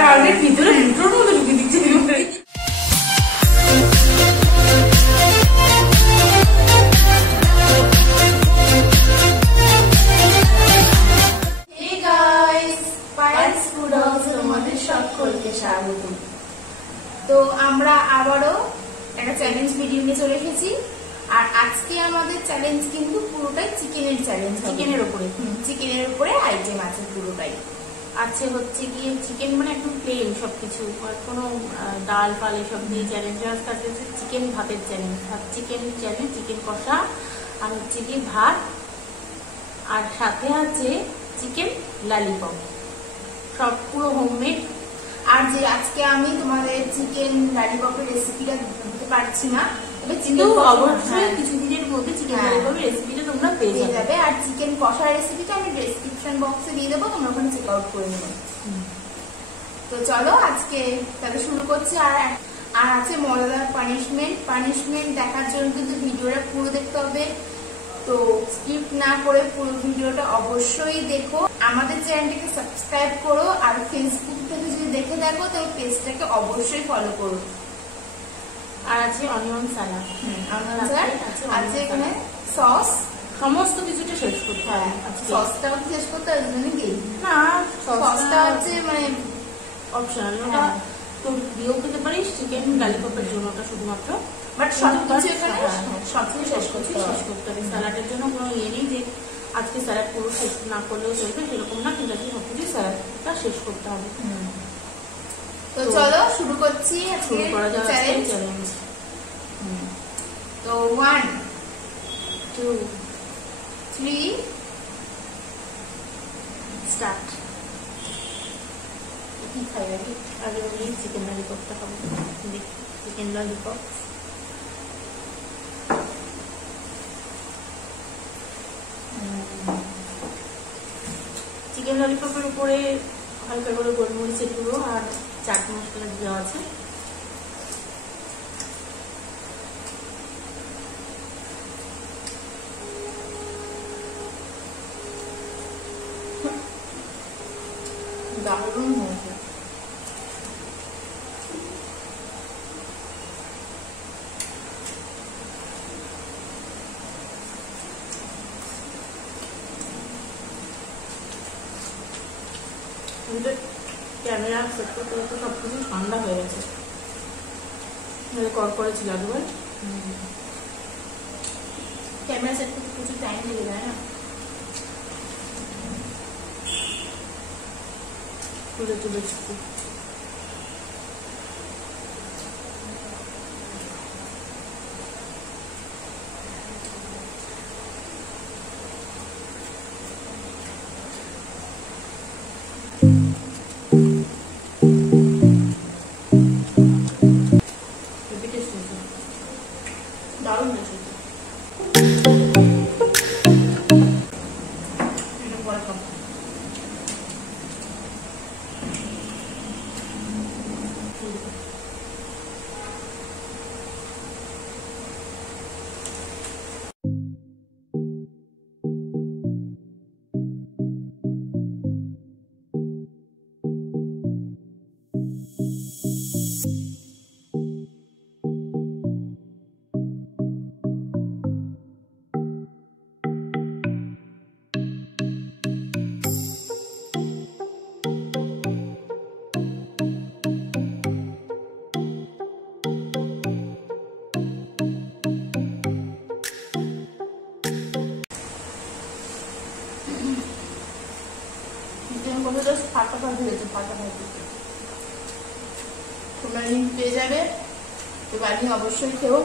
কানের ভিতরে ফুটোর মতো ঢুকে দিচ্ছে। Hey guys, Payel'S ফুড হাউসে তোমাদের সকলকে স্বাগত। তো আমরা আবারও একটা চ্যালেঞ্জ ভিডিও নিয়ে চলে এসেছি। আর আজকে আমাদের চ্যালেঞ্জ কিন্তু পুরোটাই চিকেনের চ্যালেঞ্জ। চিকেনের উপরে আইটেম আছে পুরোটাই। আছে হচ্ছে গিয়ে চিকেন মানে একদম প্লেন সবকিছু, কোনো ডাল ফাল এসব দিয়ে চ্যালেঞ্জ। আজকে হচ্ছে চিকেন ভাতের চ্যালেঞ্জ, চিকেন চ্যালেঞ্জ, চিকেন কষা আর হচ্ছে গিয়ে ভাত, আর সাথে আছে চিকেন ললিপপ, সব পুরো হোমমেড। আর যে আজকে আমি তোমাদের চিকেন ললিপপের রেসিপিটা দিতে পারছি না, কিন্তু অবশ্যই কিছুদিনের মধ্যে চিকেন ললিপপের রেসিপিটা তোমরা পেয়ে যাবে। আর চিকেন কষার রেসিপিটা আমি ডেসক্রিপশন বক্সে দিয়ে দেবো, তোমরা ওখানে চেক আউট করে নেবে। তো চলো আজকে তাহলে শুরু করছি। আর আছে মজাদার পানিশমেন্ট দেখার জন্য কিন্তু ভিডিওটা পুরো দেখতে হবে। তো স্কিপ না করে পুরো ভিডিওটা অবশ্যই দেখো। আমাদের চ্যানেলটাকে সাবস্ক্রাইব করো, আর ফেসবুক থেকে যদি দেখে দেখো তাহলে পেজটাকে অবশ্যই ফলো করো। আর আছে অনিয়ন সালাড, আছে এখানে সস, সমস্ত কিছুটা শেষ করতে হয়। সসটাও শেষ করতে হয় না, সসটা হচ্ছে মানে অপশনাল, ওটা তো দিয়েও খেতে পারিস চিকেন ললিপপের জন্য, ওটা শুধুমাত্র। বাট সবকিছু এখানে সবকিছু শেষ করতে হবে। স্যালাডের জন্য কোনো ইয়ে নেই যে আজকে স্যালাড পুরো শেষ না করলেও চলবে, সেরকম না, কিন্তু আজকে সবকিছু স্যালাডটা শেষ করতে হবে। তো চলো শুরু করছি শুরু করা যাক চ্যালেঞ্জ। তো 1 2 3 স্টার্ট। কি খাই আগে আমি চিকেন ললিপপটা খাবো। চিকেন ললিপপ চিকেন ললিপপের উপরে হালকা করে গোলমরিচের গুঁড়ো আর চাট মশলা দেওয়া আছে। দারুণ হয়েছে। ক্যামেরা সেট করতে করতে সবকিছু ঠান্ডা হয়ে গেছে, কড়কড়ে ছিল একবার। ক্যামেরা সেট করতে প্রচুর টাইম লেগে যায় না। তুলে তুলে দারুণ রেসিপি। তোমরা লিঙ্ক পেয়ে যাবে, তো বানিয়ে অবশ্যই খেও।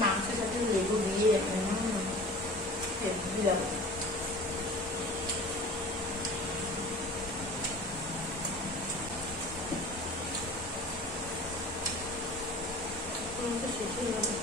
মাংসের সাথে লেবু দিয়ে দিলাম। শেষ হয়ে যাবে।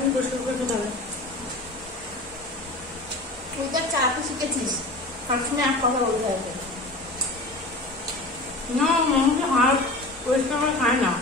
এখন পরিষ্কার করে খেতে হবে। তুই তো চাপে শিখেছিস, সবসময় এক কথা বলতে হবে। না মাংস হাত পরিষ্কার করে খায় না।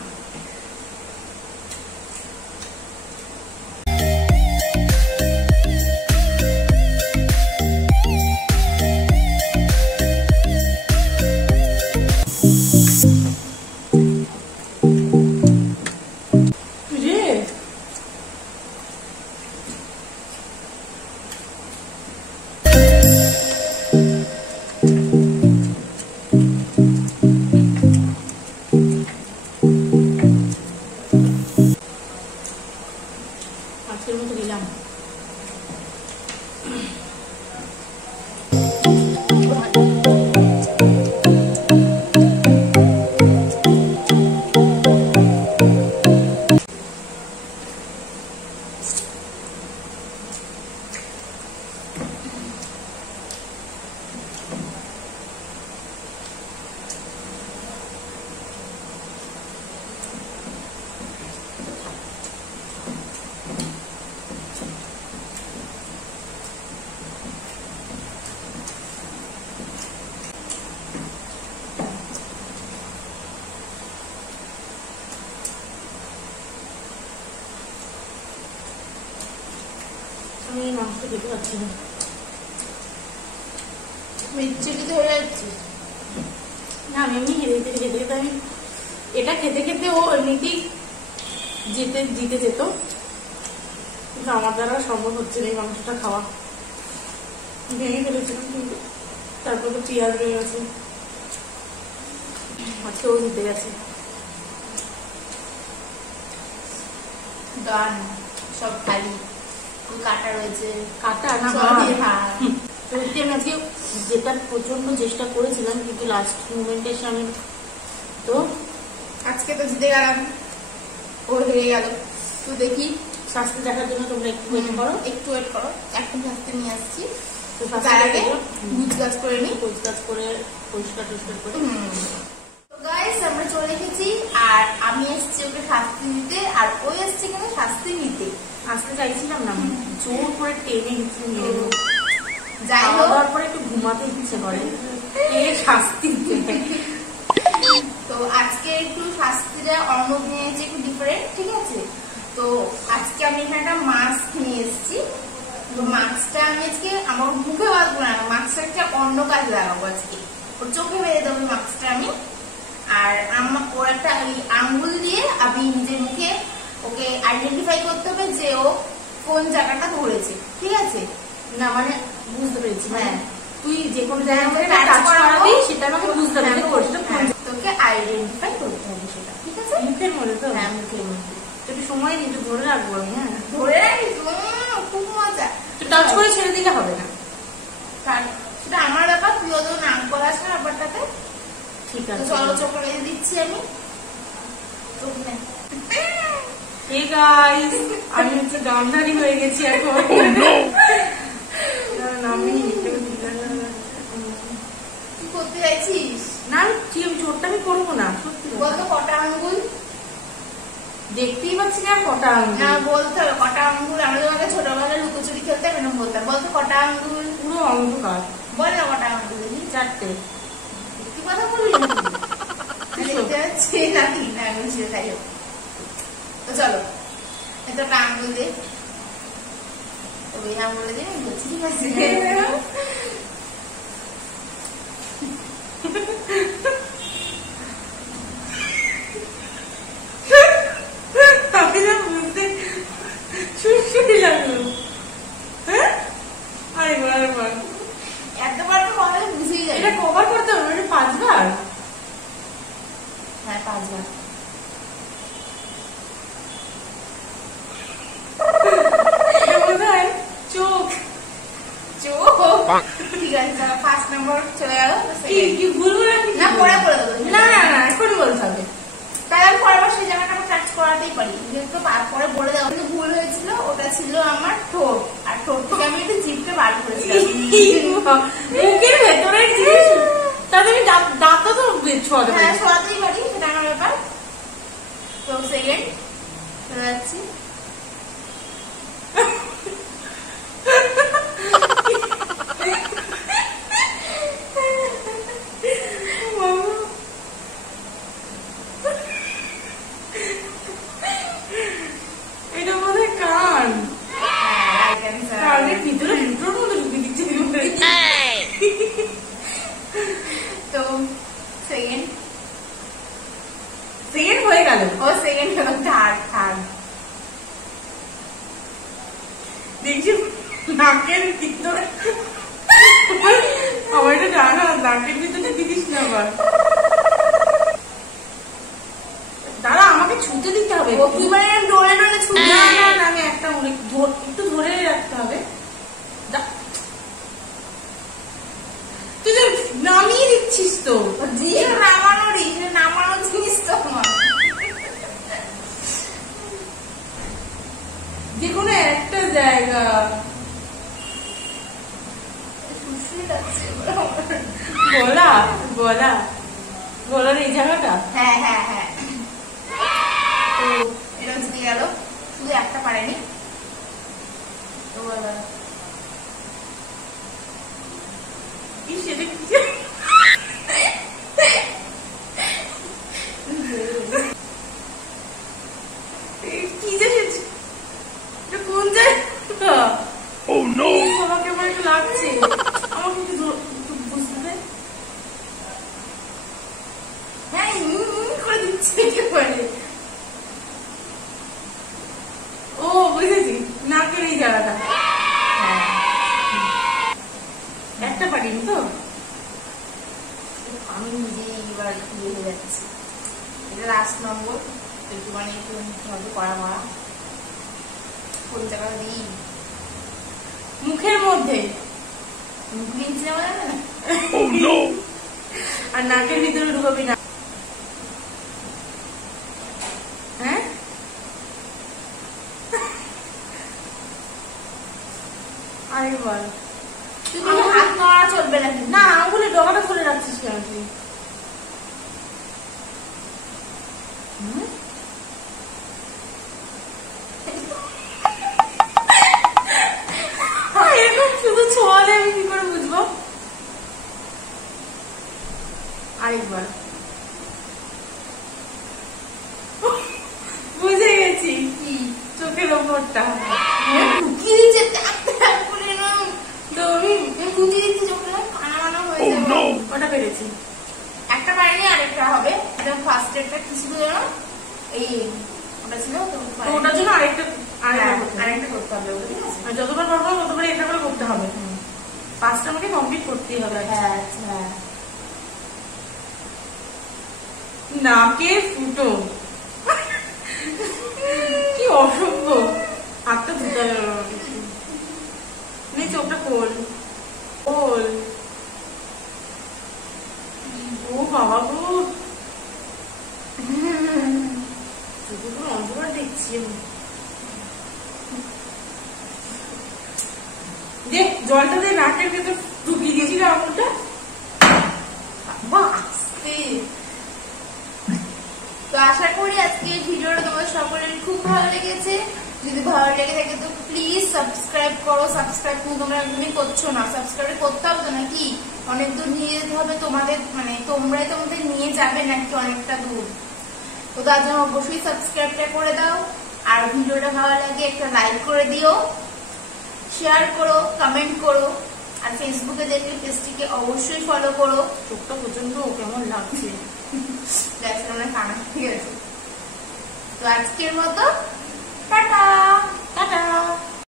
আজকের মতো দিলাম। আমি মাংসটা খেতে পারছি না, মিচ্ছিলিতে হয়ে যাচ্ছিস। না আমি এমনি খেতে খেতে খেতে আমি এটা খেতে খেতে ও এমনিতেই জিতে যেত, কিন্তু আমার দ্বারা সম্ভব হচ্ছে না এই মাংসটা খাওয়া। ভেঙে ফেলেছিলাম কিন্তু তারপর তো পেঁয়াজ রয়ে গেছে, আজকে ও জিতে গেছে। গান সব খালি, কাটা রয়েছে, কাটা না সত্যি আমি আজকে যেটা প্রচন্ড চেষ্টা করেছিলাম, কিন্তু লাস্ট মুমেন্টে এসে আমি তো আজকে তো জিতে গেলাম, ও হেরে গেল। তো দেখি শাস্তি দেখার জন্য তোমরা একটু ওয়েট করো, একটু ওয়েট করো, এখন শাস্তি নিয়ে আসছি। তো তার আগে গুজগাছ করে নিই, গুজগাছ করে পরিষ্কার টরিষ্কার করে। তো গাইস আমরা চলে এসেছি, আর আমি এসেছি ওকে শাস্তি দিতে, আর ও এসছে কেন শাস্তি নিতে। আসতে চাইছিলাম না, জোর করে টেনে নিচ্ছে নিয়ে যাই হোক, খাওয়ার পরে একটু ঘুমাতে ইচ্ছে করে, শাস্তি দিতে। তো আজকে একটু শাস্তিটা অন্য নিয়েছে, একটু ডিফারেন্ট, ঠিক আছে। তো আজকে আমি এখানে একটা মাস্ক নিয়ে এসেছি। তো মাস্কটা আমি আজকে আমার মুখে বাঁধবো না, মাস্কটা একটা অন্য কাজে লাগাবো আজকে, ওর চোখে বেঁধে দেবো মাস্কটা আমি। আর ওর একটা আঙ্গুল দিয়ে আমি নিজের মুখে ওকে আইডেন্টিফাই করতে হবে যে ও কোন জায়গাটা ধরেছে, ঠিক আছে। না মানে বুঝতে পেরেছি, হ্যাঁ তুই যে কোনো জায়গায় কাজ করাবি সেটা আমাকে বুঝতে হবে, তোকে আইডেন্টিফাই করতে হবে সেটা, ঠিক আছে। মুখের মধ্যে তো? হ্যাঁ মুখের মধ্যে। একটু সময় নিয়ে একটু ধরে রাখবো আমি। হ্যাঁ ধরে রাখিস, খুব মজা। টাচ করে ছেড়ে দিলে হবে না, সেটা আমার ব্যাপার, তুই ওদের নাম করাস না ব্যাপারটাতে। ঠিক আছে চলো চোখে বেঁধে দিচ্ছি আমি। হে গাইস, আমি হচ্ছে গান্ধারী হয়ে গেছি এখন। আমি কি করতে চাইছিস? না ঠিক, আমি চোরটা আমি করবো না, সত্যি বলতো কটা আঙ্গুল দেখতেই পাচ্ছি না, কটা আঙ্গুল না বলতে হবে, কটা আঙ্গুল। আমরা তোমাকে ছোটবেলায় লুকোচুরি খেলতাম, এরকম বলতাম, বলতো কটা আঙ্গুল। পুরো অন্ধকার, বল না কটা আঙ্গুল। চারটে। কি কথা বলবি দেখতে যাচ্ছে না, তিন আঙ্গুল ছিল, তাই হোক। তো চলো এটা একটা আঙ্গুল দে, ওই আঙ্গুলে দিয়ে আমি বলছি, ঠিক আছে। আমি না বুঝতে সুশ্রী লাগলো। হ্যাঁ আরেকবার এতবার তো কথা বুঝেই যায়। এটা কভার করতে হবে, এটা 5 বার। হ্যাঁ 5 বার। চোখ ঠিক আছে, 5 নম্বর চলে গেল। কি ভুল বলে না পরে করে দেবো, না না না এখনই বলতে হবে। তাহলে আমি পরের বার সেই জায়গাটা আমি টাচ করাতেই পারি, যেহেতু পরে বলে দেওয়া কিন্তু ভুল হয়েছিল। ওটা ছিল আমার ঠোঁট, আর ঠোঁট থেকে আমি একটু জিভটা বার করেছিলাম। মুখের ভেতরে জিনিস, তাহলে আমি দাঁতও তো ছোঁয়াতে পারি। হ্যাঁ ছোঁয়াতেই পারি, সেটা আমার ব্যাপার। তো সেকেন্ড চলে যাচ্ছি। সেকেন্ড থার্ড দেখছি নাকের ভিতরে আমার এটা জানা, নাকের ভিতরে দিদিস না আবার। দাদা আমাকে ছুটে দিতে হবে, আমি একটা একটু ধরে রাখতে হবে। তুই তো নামিয়ে দিচ্ছিস তো, নামানো জিনিস তো আমার। যেকোনো একটা জায়গা গলা গলা গলার এই জায়গাটা। হ্যাঁ হ্যাঁ হ্যাঁ, তো এটা জিতে গেল, শুধু একটা পারেনি। তো সেটা কি জানিস কোন জায়গা? আমাকে আমার একটু লাগছে, আমাকে একটু বুঝতে দে। হ্যাঁ করে দিচ্ছে একেবারে। ও বুঝেছি, নাকের এই জায়গাটা। একটা পারিনি তো, আমি নিজেই এবার ইয়ে হয়ে যাচ্ছি। এটা লাস্ট নম্বর, একটুখানি একটু করা মারা কোন জায়গা দিই। মুখের মধ্যে মুখ নিচে যাওয়া যাবে না, আর নাকের ভিতরে ঢুকাবি না। হ্যাঁ আরেকবার। হাত নড়া চলবে না, না আঙুলে ডগাটা খুলে রাখছিস কেন তুই? এরকম শুধু ছোঁয়ালে আমি কি করে বুঝবো? আরেকবার। বুঝে গেছি, কি চোখের ওপরটা ঢুকিয়ে দিচ্ছে, তো আমি বুঝিয়ে দিচ্ছি চোখে কানা হয়ে যাবে। ওটা পেরেছি, একটা পারিনি, আরেকটা হবে। একদম ফার্স্ট একটা কি ছিল জানো, এই ওটা ছিল তো, ওটার জন্য আরেকটা করতে হবে। যতবার পারবো ততবার একটা করে করতে হবে। পাঁচটা আমাকে কমপ্লিট করতেই হবে। হ্যাঁ নাকে ফুটো, কি অসভ্য। হাতটা ধুতে হবে, চোখটা খোল খোল। ও বাবা গো, অন্ধকার দেখছি। দেখ জলটা দিয়ে নাকের ভেতর ঢুকিয়ে দিয়েছিল আঙুলটা। তো আশা করি আজকে ভিডিওটা তোমাদের সকলের খুব ভালো লেগেছে। যদি ভালো লেগে থাকে তো প্লিজ সাবস্ক্রাইব করো। সাবস্ক্রাইব তোমরা একদমই করছো না, সাবস্ক্রাইব করতে হবে তো নাকি, অনেক দূর নিয়ে যেতে হবে তোমাদের, মানে তোমরাই তোমাদের নিয়ে যাবে নাকি অনেকটা দূর। তো তার জন্য অবশ্যই সাবস্ক্রাইবটা করে দাও, আর ভিডিওটা ভালো লাগে একটা লাইক করে দিও, শেয়ার করো, কমেন্ট করো, আর ফেসবুকে দেখলে পেজটিকে অবশ্যই ফলো করো। চোখটা প্রচন্ড কেমন লাগছে, দেখো কানা ঠিক আছে। তো আজকের মতো টাটা।